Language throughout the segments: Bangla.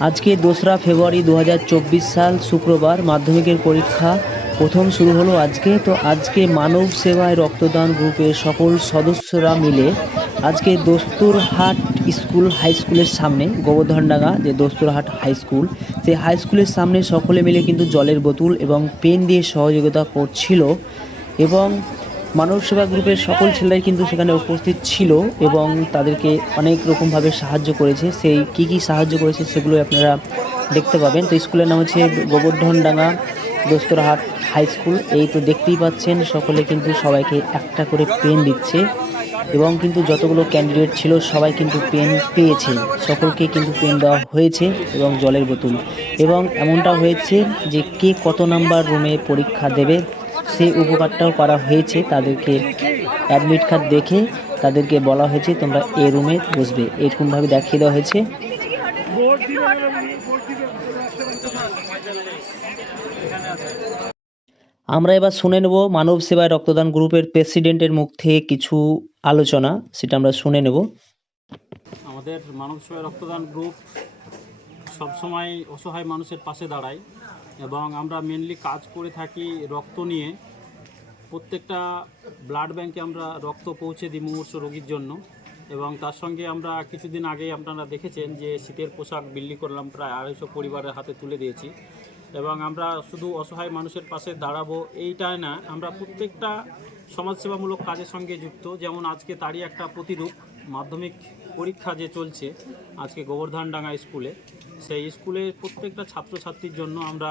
আজকে দোসরা ফেব্রুয়ারি দু হাজার চব্বিশ সাল শুক্রবার মাধ্যমিকের পরীক্ষা প্রথম শুরু হলো আজকে। তো আজকে মানব সেবায় রক্তদান গ্রুপের সকল সদস্যরা মিলে আজকে দস্তুরহাট স্কুল হাই স্কুলের সামনে, গোবর্ধনডাঙ্গা, যে দস্তুরহাট হাই স্কুল সেই হাই স্কুলের সামনে সকলে মিলে কিন্তু জলের বোতল এবং পেন দিয়ে সহযোগিতা করছিল এবং মানব সেবা গ্রুপের সকল ছেলেরাই কিন্তু সেখানে উপস্থিত ছিল এবং তাদেরকে অনেক রকমভাবে সাহায্য করেছে। সেই কি কি সাহায্য করেছে সেগুলো আপনারা দেখতে পাবেন। তো স্কুলের নাম হচ্ছে গোবর্ধনডাঙ্গা দোস্তরহাট হাই স্কুল। এই তো দেখতেই পাচ্ছেন, সকলে কিন্তু সবাইকে একটা করে পেন দিচ্ছে এবং কিন্তু যতগুলো ক্যান্ডিডেট ছিল সবাই কিন্তু পেন পেয়েছে। সকলকে কিন্তু পেন দেওয়া হয়েছে এবং জলের বোতল। এবং এমনটা হয়েছে যে কে কত নাম্বার রুমে পরীক্ষা দেবে সেই উপকারটাও করা হয়েছে, তাদেরকে অ্যাডমিট কার্ড দেখে তাদেরকে বলা হয়েছে, তোমরা এ রুমে বসবে। এরকমভাবে দেখিয়ে দেওয়া হয়েছে। আমরা এবার শুনে নেব মানব সেবায় রক্তদান গ্রুপের প্রেসিডেন্টের মুখ থেকে কিছু আলোচনা, সেটা আমরা শুনে নেব। আমাদের মানব সেবা রক্তদান গ্রুপ সবসময় অসহায় মানুষের পাশে দাঁড়ায়। এবং আমরা মেনলি কাজ করে থাকি রক্ত নিয়ে। প্রত্যেকটা ব্লাড ব্যাংকে আমরা রক্ত পৌঁছে দিই মুমূর্ষ রোগীর জন্য। এবং তার সঙ্গে আমরা কিছুদিন আগে আপনারা দেখেছেন যে শীতের পোশাক বিল্লি করলাম প্রায় আড়াইশো পরিবারের হাতে তুলে দিয়েছি। এবং আমরা শুধু অসহায় মানুষের পাশে দাঁড়াবো এইটাই না, আমরা প্রত্যেকটা সমাজসেবামূলক কাজের সঙ্গে যুক্ত। যেমন আজকে তারই একটা প্রতিরূপ মাধ্যমিক পরীক্ষা যে চলছে, আজকে গোবর্ধনডাঙ্গা স্কুলে, সেই স্কুলের প্রত্যেকটা ছাত্রছাত্রীর জন্য আমরা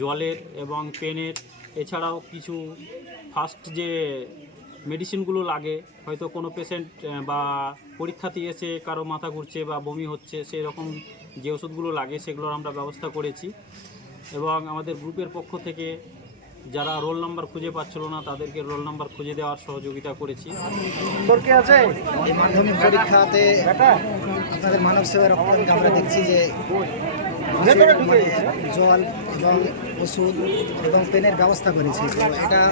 জলের এবং পেনের, এছাড়াও কিছু ফার্স্ট যে মেডিসিনগুলো লাগে, হয়তো কোনো পেশেন্ট বা পরীক্ষাতে এসে কারও মাথা ঘুরছে বা বমি হচ্ছে সেই রকম যে ওষুধগুলো লাগে, সেগুলোর আমরা ব্যবস্থা করেছি। এবং আমাদের গ্রুপের পক্ষ থেকে যারা রোল নাম্বার খুঁজে পাচ্ছিল না তাদেরকে রোল নাম্বার খুঁজে দেওয়ার সহযোগিতা করেছি। এই মাধ্যমিক পরীক্ষাতে আপনাদের মানব সেবার রক্তদানকে আমরা দেখছি যে মানে জল এবং ওষুধ এবং পেনের ব্যবস্থা করেছি। তো এটা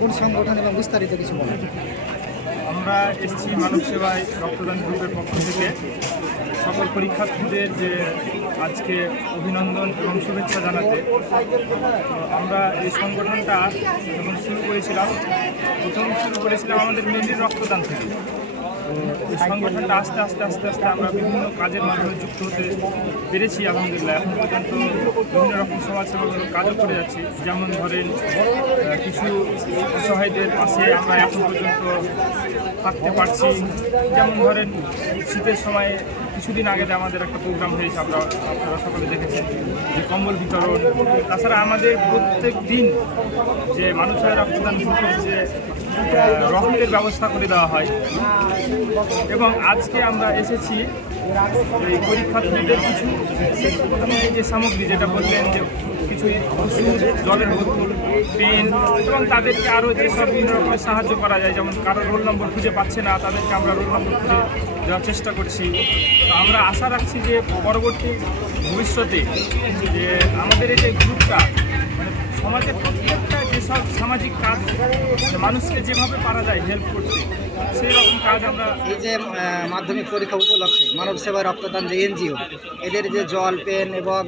কোন সংগঠন এবং বিস্তারিত কিছু বলেন আমরা এসেছি মানব সেবায় রক্তদান গ্রুপের পক্ষ থেকে। সকল পরীক্ষার্থীদের যে আজকে অভিনন্দন এবং শুভেচ্ছা জানাতে আমরা এই সংগঠনটা যখন শুরু করেছিলাম, প্রথম শুরু করেছিলাম আমাদের মেনলি রক্তদান থেকে। সংগঠনটা আস্তে আস্তে আস্তে আস্তে আমরা বিভিন্ন কাজের মাধ্যমে যুক্ত হতে পেরেছি আলহামদুলিল্লাহ। এখন পর্যন্ত বিভিন্ন রকম সমাজসেবামূলক কাজও করে যাচ্ছি। যেমন ধরেন কিছু অসহায়দের পাশে আমরা এখন পর্যন্ত থাকতে পারছি। যেমন ধরেন, শীতের সময় কিছুদিন আগে যে আমাদের একটা প্রোগ্রাম হয়েছে, আমরা আপনারা সকলে দেখেছেন, যে কম্বল বিতরণ। তাছাড়া আমাদের প্রত্যেক দিন যে মানুষের গ্রুপের যে রক্তের ব্যবস্থা করে দেওয়া হয়। এবং আজকে আমরা এসেছি পরীক্ষার্থীদের কিছু যে সামগ্রী, যেটা বললেন যে কিছু ওষুধ, জলের বোতল, পেন, এবং তাদেরকে আরও যেসব বিভিন্ন রকমের সাহায্য করা যায়, যেমন কারও রোল নম্বর খুঁজে পাচ্ছে না, তাদেরকে আমরা রোল নম্বর খুঁজে দেওয়ার চেষ্টা করছি। তো আমরা আশা রাখছি যে পরবর্তী ভবিষ্যতে যে আমাদের এই যে গ্রুপটা মানে সমাজের প্রত্যেকটা যেসব সামাজিক কাজ মানুষকে যেভাবে পারা যায় হেল্প করতে সেই রকম কাজ আমরা এই যে মাধ্যমিক পরীক্ষা উপলক্ষে মানব সেবা রক্তদান যে এনজিও এদের যে জল পেন এবং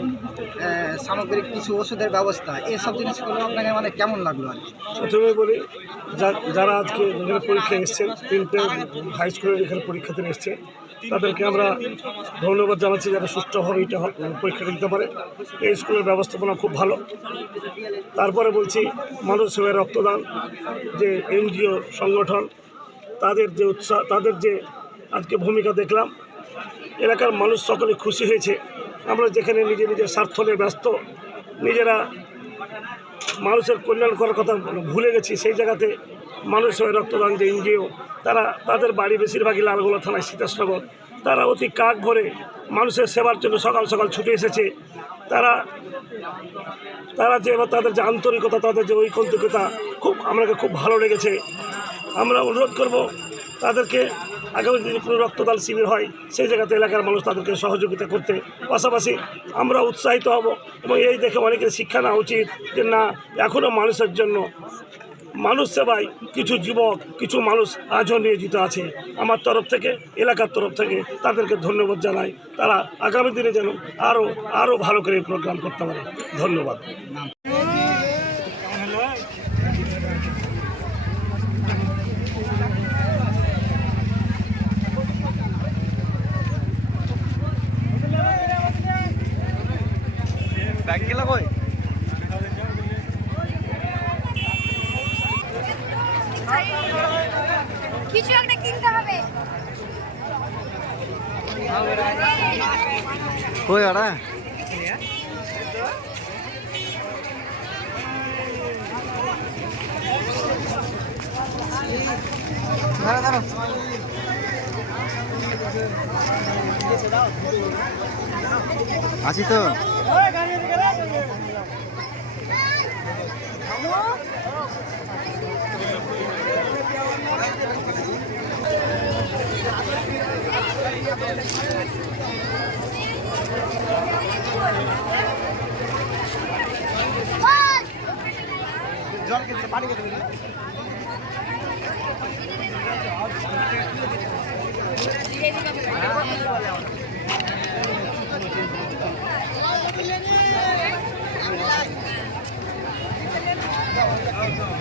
সামগ্রিক কিছু ওষুধের ব্যবস্থা এইসব জিনিসগুলো আপনাকে মানে কেমন লাগল আর প্রথমে বলি যা- যারা আজকে এখানে পরীক্ষা এসছেন তিনটে হাই স্কুলের এখানে পরীক্ষাতে এসছে তাদেরকে আমরা ধন্যবাদ জানাচ্ছি যারা সুষ্ঠুভাবে এটা হ- পরীক্ষাটা দিতে পারে। এই স্কুলের ব্যবস্থাপনা খুব ভালো। তারপরে বলছি, মানুষ সেবায় রক্তদান, যে এনজিও সংগঠন, তাদের যে উৎসাহ তাদের যে আজকে ভূমিকা দেখলাম, এলাকার মানুষ সকলে খুশি হয়েছে। আমরা যেখানে নিজে নিজের স্বার্থ নিয়ে ব্যস্ত, নিজেরা মানুষের কল্যাণ করার কথা ভুলে গেছি, সেই জায়গাতে মানুষ হয়ে রক্তদান যে এনজিও, তারা তাদের বাড়ি বেশিরভাগই লালগোলা থানায় সীতাসনগর তারা অতি কাক ভরে মানুষের সেবার জন্য সকাল সকাল ছুটে এসেছে। তারা তারা যে তাদের যে আন্তরিকতা, তাদের যে ঐকন্তিকতা, খুব, আমাকে খুব ভালো লেগেছে। আমরা অনুরোধ করব তাদেরকে আগামী দিনে কোনো রক্তদান শিবির হয়, সেই জায়গাতে এলাকার মানুষ তাদেরকে সহযোগিতা করতে। পাশাপাশি আমরা উৎসাহিত হব এবং এই দেখে অনেকের শিক্ষা নেওয়া উচিত যে না এখনও মানুষের জন্য মানুষ সেবায় কিছু যুবক, কিছু মানুষ আজও নিয়োজিত আছে। আমার তরফ থেকে, এলাকার তরফ থেকে তাদেরকে ধন্যবাদ জানাই। তারা আগামী দিনে যেন আরও আরও ভালো করে প্রোগ্রাম করতে পারে। ধন্যবাদ। কিছু একটা কিনতে হবে। কই ওরা আছি তো। জল কেটে পানি Let's go.